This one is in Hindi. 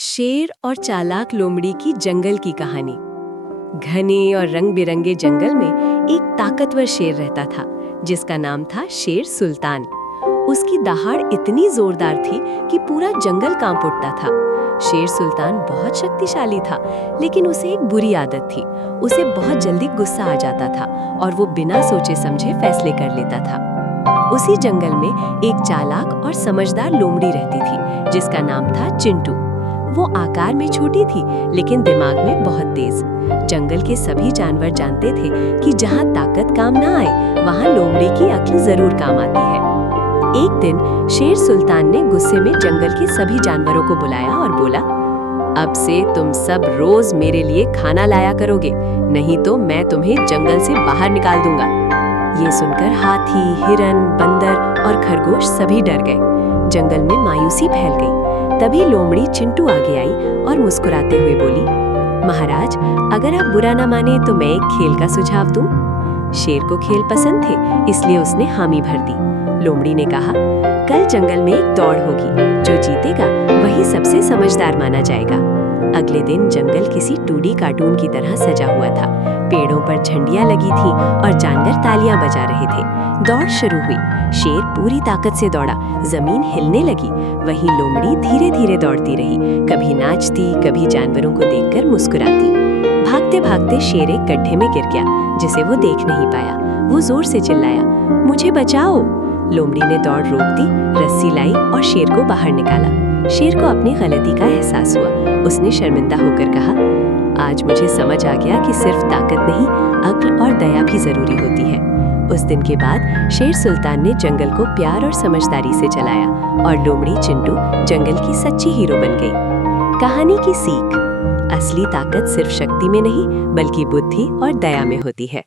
शेर और चालाक लोमड़ी की जंगल की कहानी। घने और रंग बिरंगे जंगल में एक ताकतवर शेर रहता था जिसका नाम था शेर सुल्तान। उसकी दहाड़ इतनी जोरदार थी कि पूरा जंगल कांप उठता था। शेर सुल्तान बहुत शक्तिशाली था, लेकिन उसे एक बुरी आदत थी। उसे बहुत जल्दी गुस्सा आ जाता था और वो बिना सोचे समझे फैसले कर लेता था। उसी जंगल में एक चालाक और समझदार लोमड़ी रहती थी जिसका नाम था चिंटू। वो आकार में छोटी थी, लेकिन दिमाग में बहुत तेज। जंगल के सभी जानवर जानते थे कि जहाँ ताकत काम ना आए, वहाँ लोमड़ी की अक्ल जरूर काम आती है। एक दिन शेर सुल्तान ने गुस्से में जंगल के सभी जानवरों को बुलाया और बोला, अब से तुम सब रोज मेरे लिए खाना लाया करोगे, नहीं तो मैं तुम्हें जंगल से बाहर निकाल दूंगा। ये सुनकर हाथी, हिरन, बंदर और खरगोश सभी डर गए। जंगल में मायूसी फैल गई। तभी लोमड़ी चिंटू आगे आई और मुस्कुराते हुए बोली, महाराज, अगर आप बुरा ना माने तो मैं एक खेल का सुझाव दूं। शेर को खेल पसंद थे, इसलिए उसने हामी भर दी। लोमड़ी ने कहा, कल जंगल में एक दौड़ होगी, जो जीतेगा वही सबसे समझदार माना जाएगा। अगले दिन जंगल किसी 2D कार्टून की तरह सजा हुआ था। पेड़ों पर झंडियां लगी थीं और जानवर तालियां बजा रहे थे। दौड़ शुरू हुई। शेर पूरी ताकत से दौड़ा, जमीन हिलने लगी। वहीं लोमड़ी धीरे धीरे दौड़ती रही, कभी नाचती, कभी जानवरों को देखकर मुस्कुराती। भागते भागते शेर एक गड्ढे में गिर गया, जिसे वो देख नहीं पाया। वो जोर से चिल्लाया, मुझे बचाओ। लोमड़ी ने दौड़ रोक दी, रस्सी लाई और शेर को बाहर निकाला। शेर को अपनी गलती का एहसास हुआ। उसने शर्मिंदा होकर कहा, आज मुझे समझ आ गया कि सिर्फ ताकत नहीं, अक्ल और दया भी जरूरी होती है। उस दिन के बाद शेर सुल्तान ने जंगल को प्यार और समझदारी से चलाया और लोमड़ी चिंटू जंगल की सच्ची हीरो बन गई। कहानी की सीख, असली ताकत सिर्फ शक्ति में नहीं, बल्कि बुद्धि और दया में होती है।